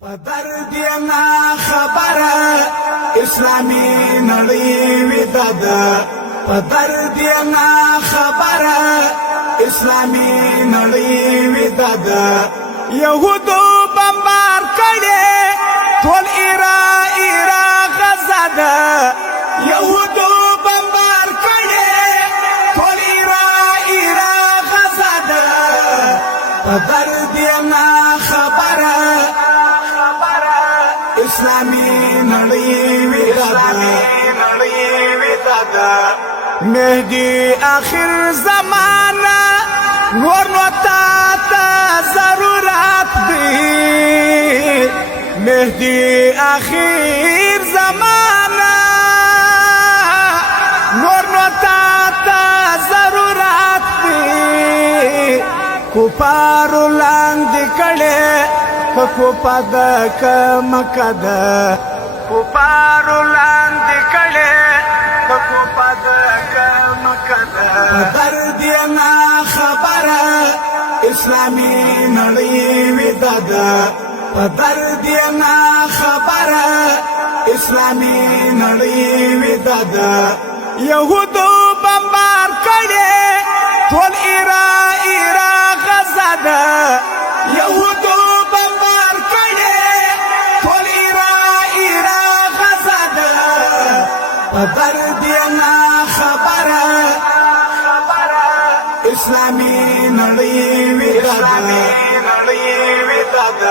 درد ینا خبره اسلامی نړۍ وداد درد ینا خبره اسلامی نړۍ وداد يهودو بمبار کړي ټول ایرا غزا ده يهودو بمبار کړي ټول ایرا غزا ده درد ینا خبره اسلامی نړۍ وداد مهدی آخر زمانہ نور نو تا ضرورت دی مهدی آخر زمانہ نور نو تا ضرورت دی کفار لاندې کړي کو پد ک مکد کفار لاندې کړي کو پد ک مکد درد ینا خبره اسلامی نړۍ وداد درد ینا خبره اسلامی نړۍ وداد يهودو بمبار کړي ټول ایرا غزا ده يهودو درد ینا خبره اسلامی نړۍ وداد